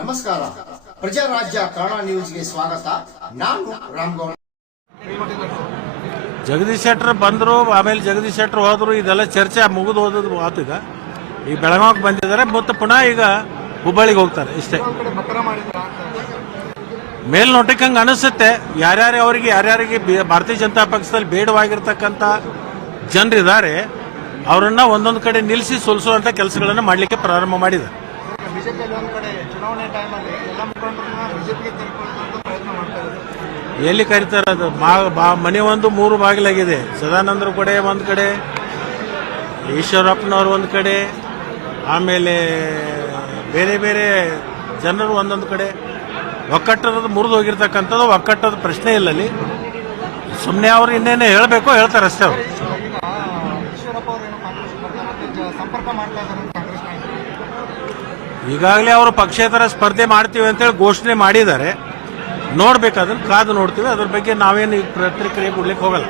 ನಮಸ್ಕಾರ. ಪ್ರಜಾರಾಜ್ಯ ಕನ್ನಡ ನ್ಯೂಸ್ಗೆ ಸ್ವಾಗತ. ನಾನು ರಾಮ್ಗೌಡ ಜಗದೀಶ್ ಶೆಟ್ಟರ್ ಬಂದರು, ಆಮೇಲೆ ಜಗದೀಶ್ ಶೆಟ್ಟರ್ ಹೋದ್ರು, ಇದೆಲ್ಲ ಚರ್ಚೆ ಮುಗಿದು ಹೋದದ್ದು ಆತು ಈಗ. ಈಗ ಬೆಳಗಾವಿಗೆ ಬಂದಿದ್ದಾರೆ, ಮತ್ತು ಪುನಃ ಈಗ ಹುಬ್ಬಳ್ಳಿಗೆ ಹೋಗ್ತಾರೆ, ಇಷ್ಟೇ. ಮೇಲ್ನೋಟಕ್ಕೆ ಹಂಗೆ ಅನಿಸುತ್ತೆ. ಯಾರ್ಯಾರು ಅವರಿಗೆ, ಯಾರ್ಯಾರಿಗೆ ಭಾರತೀಯ ಜನತಾ ಪಕ್ಷದಲ್ಲಿ ಬೇಡವಾಗಿರ್ತಕ್ಕಂಥ ಜನರಿದ್ದಾರೆ, ಅವರನ್ನ ಒಂದೊಂದು ಕಡೆ ನಿಲ್ಲಿಸಿ ಸೋಲಿಸುವಂತ ಕೆಲಸಗಳನ್ನು ಮಾಡಲಿಕ್ಕೆ ಪ್ರಾರಂಭ ಮಾಡಿದೆ. ಎಲ್ಲ ಕರೀತಾರೆ ಅದು ಮನೆ ಒಂದು ಮೂರು ಬಾಗಿಲಾಗಿದೆ. ಸದಾನಂದ್ರ ಕಡೆ ಒಂದು ಕಡೆ, ಈಶ್ವರಪ್ಪನವ್ರು ಒಂದು ಕಡೆ, ಆಮೇಲೆ ಬೇರೆ ಬೇರೆ ಜನರು ಒಂದೊಂದು ಕಡೆ. ಒಕ್ಕಟ್ಟದ ಮುರಿದು ಹೋಗಿರ್ತಕ್ಕಂಥದ್ದು ಒಕ್ಕಟ್ಟದ ಪ್ರಶ್ನೆ ಇಲ್ಲ ಅಲ್ಲಿ. ಸುಮ್ಮನೆ ಅವ್ರು ಇನ್ನೇನು ಹೇಳಬೇಕು ಹೇಳ್ತಾರೆ ಅಷ್ಟೇ ಅವ್ರು. ಈಗಾಗಲೇ ಅವರು ಪಕ್ಷೇತರ ಸ್ಪರ್ಧೆ ಮಾಡ್ತೀವಿ ಅಂತೇಳಿ ಘೋಷಣೆ ಮಾಡಿದ್ದಾರೆ. ನೋಡ್ಬೇಕು ಅದನ್ನು ಕಾದು ನೋಡ್ತೀವಿ. ಅದ್ರ ಬಗ್ಗೆ ನಾವೇನು ಪ್ರತಿಕ್ರಿಯೆ ಕೊಡ್ಲಿಕ್ಕೆ ಹೋಗಲ್ಲ.